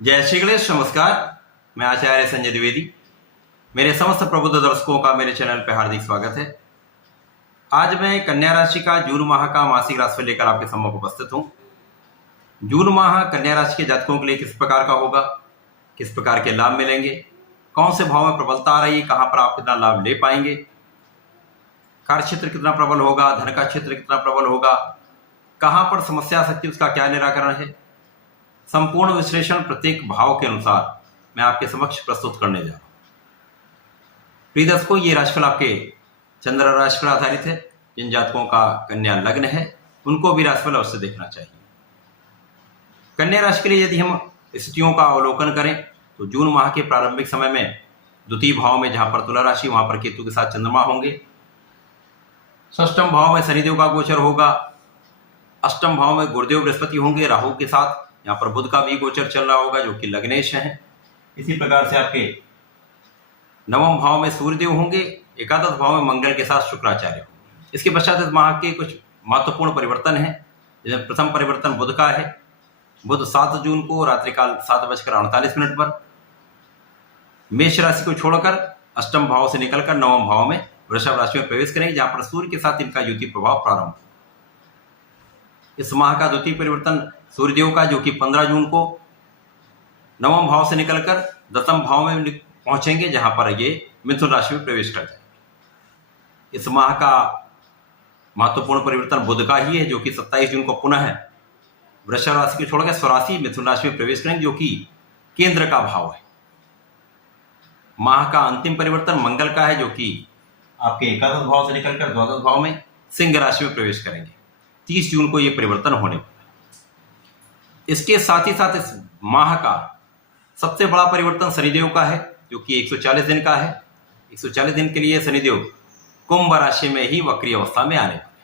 जय श्री गणेश। नमस्कार, मैं आचार्य संजय द्विवेदी। मेरे समस्त प्रबुद्ध दर्शकों का मेरे चैनल पर हार्दिक स्वागत है। आज मैं कन्या राशि का जून माह का मासिक राशिफल लेकर आपके सम्मुख उपस्थित हूँ। जून माह कन्या राशि के जातकों के लिए किस प्रकार का होगा, किस प्रकार के लाभ मिलेंगे, कौन से भाव में प्रबलता आ रही है, कहाँ पर आप कितना लाभ ले पाएंगे, कार्य क्षेत्र कितना प्रबल होगा, धन का क्षेत्र कितना प्रबल होगा, कहाँ पर समस्या आ सकती है, उसका क्या निराकरण है, संपूर्ण विश्लेषण प्रत्येक भाव के अनुसार मैं आपके समक्ष प्रस्तुत करने जा रहा हूं। प्रिय दर्शकों, ये राशिफल आपके चंद्र राशि पर आधारित है। जिन जातकों का कन्या लग्न है उनको भी राशिफल अवश्य देखना चाहिए। कन्या राशि के लिए यदि हम स्थितियों का अवलोकन करें तो जून माह के प्रारंभिक समय में द्वितीय भाव में जहां पर तुला राशि, वहां पर केतु के साथ चंद्रमा होंगे। षष्ठम भाव में शनिदेव का गोचर होगा। अष्टम भाव में गुरुदेव बृहस्पति होंगे राहु के साथ। यहाँ पर बुध का भी गोचर चल रहा होगा जो कि लग्नेश है। इसी प्रकार से आपके नवम भाव में सूर्यदेव होंगे। एकादश भाव में मंगल के साथ शुक्राचार्य होंगे। इसके पश्चात इस माह के कुछ महत्वपूर्ण परिवर्तन हैं। जिसमें प्रथम परिवर्तन बुध का है। बुध 7 जून को रात्रिकाल 7:48 पर मेष राशि को छोड़कर अष्टम भाव से निकलकर नवम भाव में वृषभ राशि में प्रवेश करेंगे, जहां पर सूर्य के साथ इनका युति प्रभाव प्रारंभ होगा। इस माह का द्वितीय परिवर्तन सूर्यदेव का, जो कि 15 जून को नवम भाव से निकलकर दसम भाव में पहुंचेंगे, जहां पर ये मिथुन राशि में प्रवेश कर जाएंगे। इस माह का महत्वपूर्ण परिवर्तन बुध का ही है, जो कि 27 जून को पुनः वृषभ राशि को छोड़कर स्वराशि मिथुन राशि में प्रवेश करेंगे, जो कि केंद्र का भाव है। माह का अंतिम परिवर्तन मंगल का है, जो कि आपके एकादश भाव से निकलकर द्वादश भाव में सिंह राशि में प्रवेश करेंगे। 30 जून को यह परिवर्तन होने वाला है। इसके साथ ही साथ इस माह का सबसे बड़ा परिवर्तन शनिदेव का है, जो कि 140 दिन का है। 140 दिन के लिए शनिदेव कुंभ राशि में ही वक्री अवस्था में आने वाले।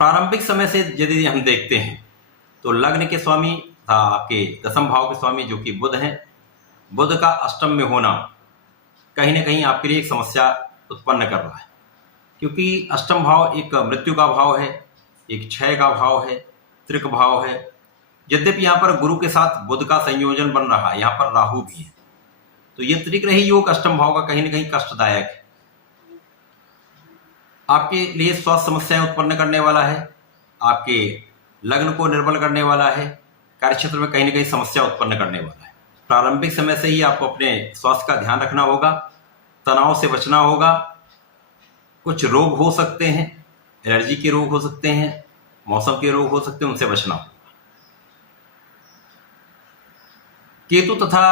प्रारंभिक समय से यदि हम देखते हैं तो लग्न के स्वामी था आपके दसम भाव के स्वामी, जो कि बुध हैं। बुध का अष्टम में होना कहीं ना कहीं आपके लिए एक समस्या उत्पन्न कर रहा है, क्योंकि अष्टम भाव एक मृत्यु का भाव है, एक क्षय का भाव है, त्रिक भाव है। यद्यपि यहाँ पर गुरु के साथ बुध का संयोजन बन रहा है, यहाँ पर राहु भी है, तो ये त्रिग्रही योग अष्टम भाव का कहीं ना कहीं कष्टदायक है। आपके लिए स्वास्थ्य समस्याएं उत्पन्न करने वाला है, आपके लग्न को निर्बल करने वाला है, कार्यक्षेत्र में कहीं ना कहीं समस्या उत्पन्न करने वाला है। प्रारंभिक समय से ही आपको अपने स्वास्थ्य का ध्यान रखना होगा, तनाव से बचना होगा। कुछ रोग हो सकते हैं, एलर्जी के रोग हो सकते हैं, मौसम के रोग हो सकते हैं, उनसे बचना होगा। केतु तथा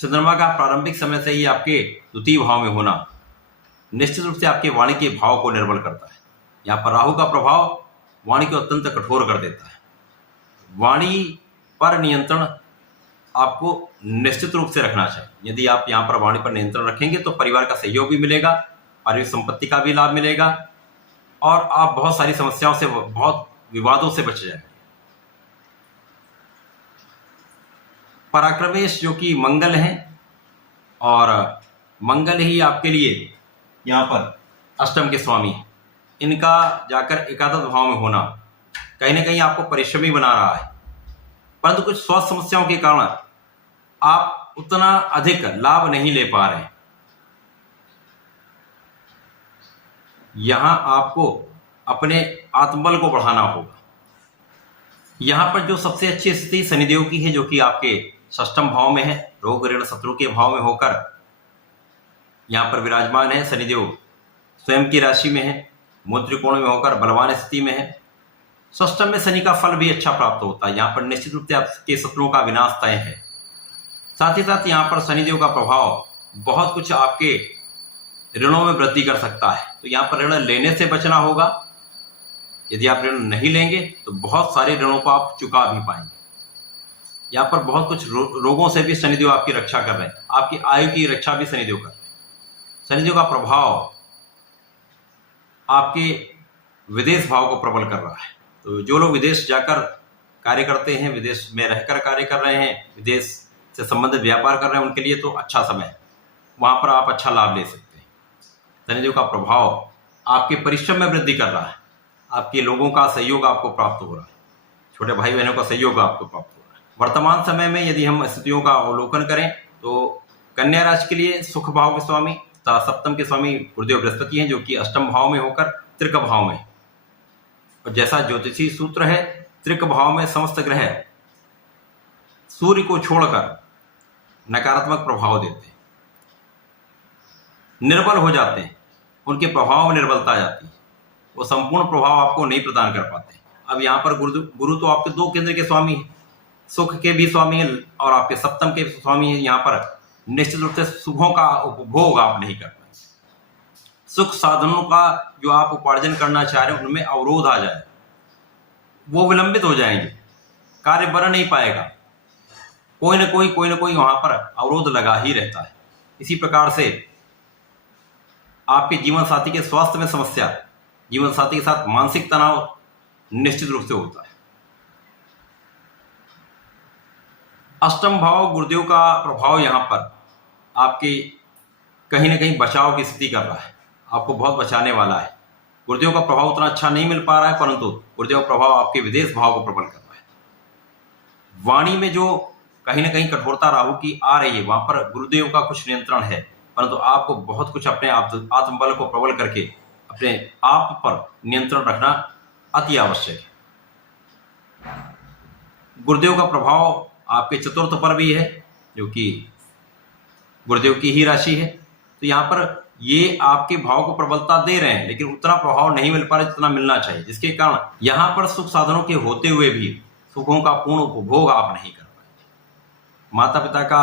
चंद्रमा का प्रारंभिक समय से ही आपके द्वितीय भाव में होना निश्चित रूप से आपके वाणी के भाव को निर्बल करता है। यहाँ पर राहु का प्रभाव वाणी को अत्यंत कठोर कर देता है। वाणी पर नियंत्रण आपको निश्चित रूप से रखना चाहिए। यदि आप यहाँ पर वाणी पर नियंत्रण रखेंगे तो परिवार का सहयोग भी मिलेगा, पारिवारिक संपत्ति का भी लाभ मिलेगा और आप बहुत सारी समस्याओं से, बहुत विवादों से बच जाएंगे। पराक्रमेश जो कि मंगल हैं, और मंगल ही आपके लिए यहाँ पर अष्टम के स्वामी हैं। इनका जाकर एकादश भाव में होना कहीं ना कहीं आपको परिश्रमी बना रहा है, परंतु कुछ स्वास्थ्य समस्याओं के कारण आप उतना अधिक लाभ नहीं ले पा रहे हैं। यहां आपको अपने आत्मबल को बढ़ाना होगा। यहां पर जो सबसे अच्छी स्थिति शनिदेव की है, जो कि आपके षष्ठम भाव में है, रोग ऋण शत्रु के भाव में होकर यहां पर विराजमान है। शनिदेव स्वयं की राशि में है, मूल त्रिकोण में होकर बलवान स्थिति में है। षष्ठम में शनि का फल भी अच्छा प्राप्त होता है। यहाँ पर निश्चित रूप से आपके शत्रुओं का विनाश तय है। साथ ही साथ यहाँ पर शनिदेव का प्रभाव बहुत कुछ आपके ऋणों में वृद्धि कर सकता है, तो यहाँ पर ऋण लेने से बचना होगा। यदि आप ऋण नहीं लेंगे तो बहुत सारे ऋणों को आप चुका भी पाएंगे। यहाँ पर बहुत कुछ रोगों से भी शनिदेव आपकी रक्षा कर रहे हैं, आपकी आयु की रक्षा भी शनिदेव कर रहे हैं। शनिदेव का प्रभाव आपके विदेश भाव को प्रबल कर रहा है, तो जो लोग विदेश जाकर कार्य करते हैं, विदेश में रहकर कार्य कर रहे हैं, विदेश से संबंधित व्यापार कर रहे हैं, उनके लिए तो अच्छा समय है। वहां पर आप अच्छा लाभ ले सकते हैं। शनिदेव का प्रभाव आपके परिश्रम में वृद्धि कर रहा है, आपके लोगों का सहयोग आपको प्राप्त हो रहा है। छोटे भाई बहनों का सहयोग आपको प्राप्त होगा। वर्तमान समय में यदि हम स्थितियों का अवलोकन करें तो कन्या राशि के लिए सुख भाव के स्वामी तथा सप्तम के स्वामी गुरुदेव बृहस्पति हैं, जो कि अष्टम भाव में होकर त्रिक भाव में, और जैसा ज्योतिषी सूत्र है त्रिक भाव में समस्त ग्रह सूर्य को छोड़कर नकारात्मक प्रभाव देते हैं, निर्बल हो जाते हैं, उनके प्रभाव में निर्बलता आ जाती है, वो संपूर्ण प्रभाव आपको नहीं प्रदान कर पाते। अब यहाँ पर गुरु तो आपके दो केंद्र के स्वामी हैं, सुख के भी स्वामी हैं और आपके सप्तम के स्वामी हैं। यहाँ पर निश्चित रूप से सुखों का उपभोग आप नहीं कर पाएंगे। सुख साधनों का जो आप उपार्जन करना चाह रहे हैं उनमें अवरोध आ जाए, वो विलंबित हो जाएंगे, कार्य बढ़ नहीं पाएगा, कोई ना कोई वहां पर अवरोध लगा ही रहता है। इसी प्रकार से आपके जीवन साथी के स्वास्थ्य में समस्या, जीवन साथी के साथ मानसिक तनाव निश्चित रूप से होता है। अष्टम भाव गुरुदेव का प्रभाव यहाँ पर आपके कहीं ना कहीं बचाव की स्थिति कर रहा है, आपको बहुत बचाने वाला है। गुरुदेव का प्रभाव उतना अच्छा नहीं मिल पा रहा है, परंतु गुरुदेव का प्रभाव आपके विदेश भाव को प्रबल कर रहा है। वाणी में जो कहीं ना कहीं कठोरता राहु की आ रही है, वहां पर गुरुदेव का कुछ नियंत्रण है, परंतु आपको बहुत कुछ अपने आत्मबल को प्रबल करके अपने आप पर नियंत्रण रखना अति आवश्यक है। गुरुदेव का प्रभाव आपके चतुर्थ पर भी है, जो कि गुरुदेव की ही राशि है, तो यहाँ पर ये आपके भाव को प्रबलता दे रहे हैं, लेकिन उतना प्रभाव नहीं मिल पा रहा जितना मिलना चाहिए, जिसके कारण यहाँ पर सुख साधनों के होते हुए भी सुखों का पूर्ण उपभोग आप नहीं कर पाएंगे। माता पिता का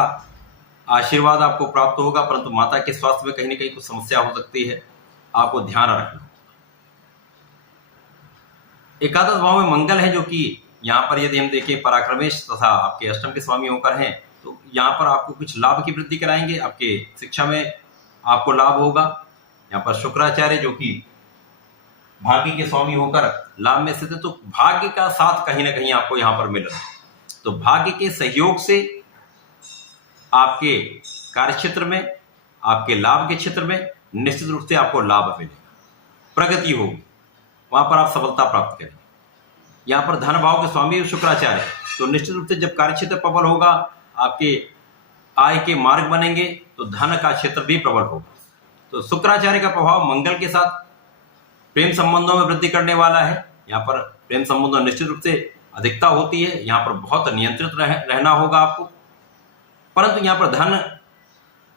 आशीर्वाद आपको प्राप्त होगा, परंतु माता के स्वास्थ्य में कहीं ना कहीं कुछ समस्या हो सकती है, आपको ध्यान रखना। एकादश भाव में मंगल है, जो कि यहाँ पर यदि हम देखें पराक्रमेश तथा आपके अष्टम के स्वामी होकर हैं, तो यहाँ पर आपको कुछ लाभ की वृद्धि कराएंगे, आपके शिक्षा में आपको लाभ होगा। यहाँ पर शुक्राचार्य जो कि भाग्य के स्वामी होकर लाभ में स्थित है, तो भाग्य का साथ कहीं ना कहीं आपको यहाँ पर मिल रहा है। तो भाग्य के सहयोग से आपके कार्यक्षेत्र में, आपके लाभ के क्षेत्र में निश्चित रूप से आपको लाभ मिलेगा, प्रगति होगी, वहां पर आप सफलता प्राप्त करेंगे। यहाँ पर धन भाव के स्वामी शुक्राचार्य, तो निश्चित रूप से जब कार्यक्षेत्र प्रबल होगा, आपके आय के मार्ग बनेंगे, तो धन का क्षेत्र भी प्रबल होगा। तो शुक्राचार्य का प्रभाव मंगल के साथ प्रेम संबंधों में वृद्धि करने वाला है। यहाँ पर प्रेम संबंधों निश्चित रूप से अधिकता होती है, यहाँ पर बहुत नियंत्रित रहना होगा आपको, परंतु यहाँ पर धन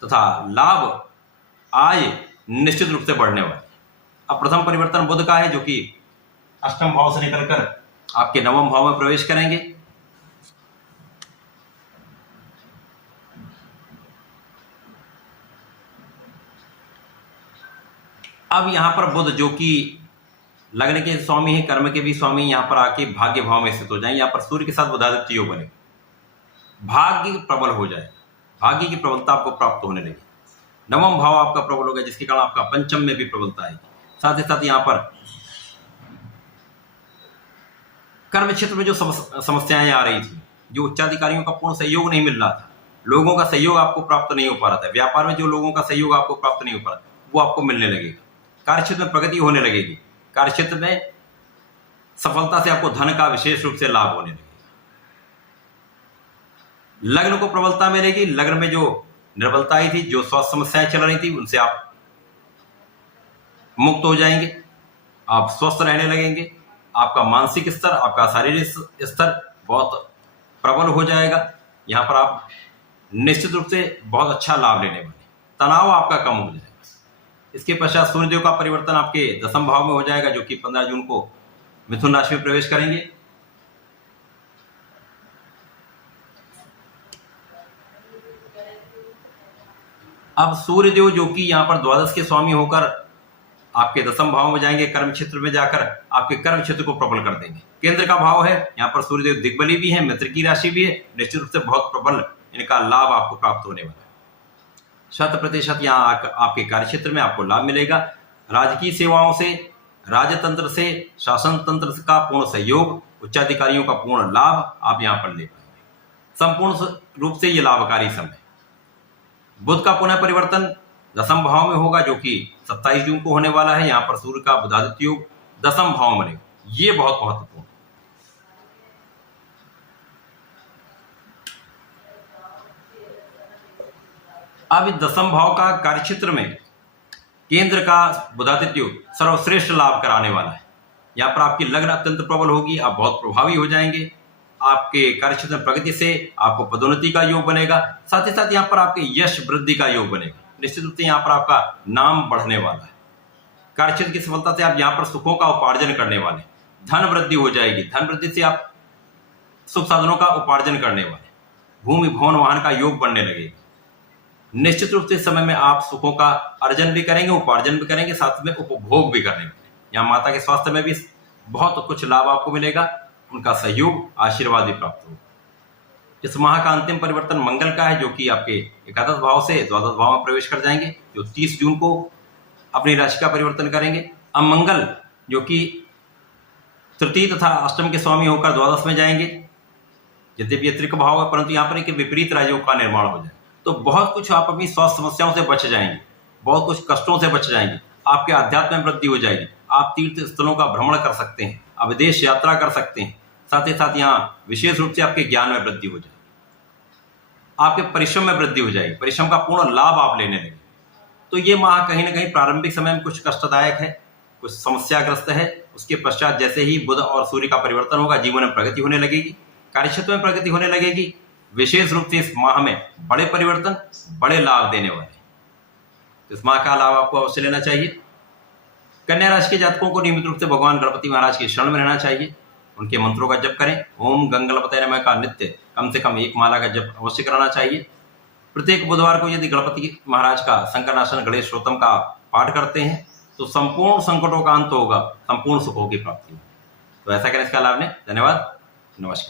तथा लाभ आय निश्चित रूप से बढ़ने वाली है। अब प्रथम परिवर्तन बुध का है, जो कि अष्टम भाव से निकलकर आपके नवम भाव में प्रवेश करेंगे। अब यहाँ पर बुध जो कि लग्न के स्वामी है, कर्म के भी स्वामी, यहाँ पर आके भाग्य भाव में स्थित हो जाएंगे। यहाँ पर सूर्य के साथ बुधादित्य योग बने, भाग्य प्रबल हो जाएगा, भाग्य की प्रबलता आपको प्राप्त होने लगी। नवम भाव आपका प्रबल होगा, जिसके कारण आपका पंचम में भी प्रबलता आएगी। साथ ही साथ यहाँ पर कर्म क्षेत्र में जो समस्याएं आ रही थी, जो उच्चाधिकारियों का पूर्ण सहयोग नहीं मिल रहा था, लोगों का सहयोग आपको प्राप्त नहीं हो पा रहा था, व्यापार में जो लोगों का सहयोग आपको प्राप्त नहीं हो पा रहा, वो आपको मिलने लगेगा। कार्यक्षेत्र में प्रगति होने लगेगी, कार्यक्षेत्र में सफलता से आपको धन का विशेष रूप से लाभ होने लगेगा। लग्न को प्रबलता मिलेगी, लग्न में जो निर्बलता आई थी, जो स्वास्थ्य समस्याएं चल रही थी, उनसे आप मुक्त हो जाएंगे, आप स्वस्थ रहने लगेंगे, आपका मानसिक स्तर, आपका शारीरिक स्तर बहुत प्रबल हो जाएगा। यहाँ पर आप निश्चित रूप से बहुत अच्छा लाभ लेने वाले, तनाव आपका कम हो जाएगा। इसके पश्चात सूर्यदेव का परिवर्तन आपके दसम भाव में हो जाएगा, जो कि 15 जून को मिथुन राशि में प्रवेश करेंगे। अब सूर्यदेव जो कि यहाँ पर द्वादश के स्वामी होकर आपके दसम भाव में जाएंगे, कर्म क्षेत्र में जाकर आपके कर्म क्षेत्र को प्रबल कर देंगे। केंद्र का भाव है, यहाँ पर सूर्यदेव दिग्बली भी है, मित्र की राशि भी है, निश्चित रूप से बहुत प्रबल इनका लाभ आपको प्राप्त होने वाला है। 100% यहाँ आपके कार्यक्षेत्र में आपको लाभ मिलेगा। राजकीय सेवाओं से, राजतंत्र से, शासन तंत्र का पूर्ण सहयोग, उच्चाधिकारियों का पूर्ण लाभ आप यहाँ पर ले पाएंगे। संपूर्ण रूप से ये लाभकारी समय। बुध का पुनः परिवर्तन दसम भाव में होगा, जो कि 27 जून को होने वाला है। यहाँ पर सूर्य का बुधादित्य योग दसम भाव में बनेगा, ये बहुत महत्वपूर्ण। अब इस दसम भाव का कार्यक्षेत्र में केंद्र का बुधादित्य योग सर्वश्रेष्ठ लाभ कराने वाला है। यहाँ पर आपकी लग्न अत्यंत प्रबल होगी, आप बहुत प्रभावी हो जाएंगे। आपके कार्यक्षेत्र में प्रगति से आपको पदोन्नति का योग बनेगा, साथ ही साथ यहाँ पर आपके यश वृद्धि का योग बनेगा। निश्चित रूप से यहाँ पर आपका नाम बढ़ने वाला है। कार्यक्षेत्र की सफलता से आप यहाँ पर सुखों का उपार्जन करने वाले, धन वृद्धि हो जाएगी। धन वृद्धि से आप सुख साधनों का उपार्जन करने वाले, भूमि भवन वाहन का योग बनने लगेगा। निश्चित रूप से इस समय में आप सुखों का अर्जन भी करेंगे, उपार्जन भी करेंगे, साथ में उपभोग भी करने वाले। यहाँ माता के स्वास्थ्य में भी बहुत कुछ लाभ आपको मिलेगा, उनका सहयोग आशीर्वाद भी प्राप्त होगा। इस माह का अंतिम परिवर्तन मंगल का है, जो कि आपके एकादश भाव से द्वादश भाव में प्रवेश कर जाएंगे, जो 30 जून को अपनी राशि का परिवर्तन करेंगे। अब मंगल जो कि तृतीय तथा अष्टम के स्वामी होकर द्वादश में जाएंगे, यद्यपि त्रिक भाव है परंतु यहाँ पर एक विपरीत राजयोग का निर्माण हो जाए, तो बहुत कुछ आप अपनी स्वास्थ्य समस्याओं से बच जाएंगे, बहुत कुछ कष्टों से बच जाएंगे। आपके अध्यात्म में वृद्धि हो जाएगी, आप तीर्थ स्थलों का भ्रमण कर सकते हैं, आप विदेश यात्रा कर सकते हैं, साथ ही साथ यहाँ विशेष रूप से आपके ज्ञान में वृद्धि हो जाएगी, आपके परिश्रम में वृद्धि हो जाएगी, परिश्रम का पूर्ण लाभ आप लेने लगेंगे। तो ये माह कहीं ना कहीं प्रारंभिक समय में कुछ कष्टदायक है, कुछ समस्याग्रस्त है। उसके पश्चात जैसे ही बुध और सूर्य का परिवर्तन होगा, जीवन में प्रगति होने लगेगी, कार्यक्षेत्र में प्रगति होने लगेगी। विशेष रूप से इस माह में बड़े परिवर्तन, बड़े लाभ देने वाले, इस माह का लाभ आपको अवश्य लेना चाहिए। कन्या राशि के जातकों को नियमित रूप से भगवान गणपति महाराज की शरण में रहना चाहिए, उनके मंत्रों का जप करें। ओम गंगलपतये नमः का नित्य कम से कम 1 माला का जप अवश्य कराना चाहिए। प्रत्येक बुधवार को यदि गणपति महाराज का संकटनाशन गणेश स्तोत्रम का पाठ करते हैं तो संपूर्ण संकटों का अंत होगा, संपूर्ण सुखों की प्राप्ति होगी। तो ऐसा करें इसका लाभ लें। धन्यवाद, नमस्कार।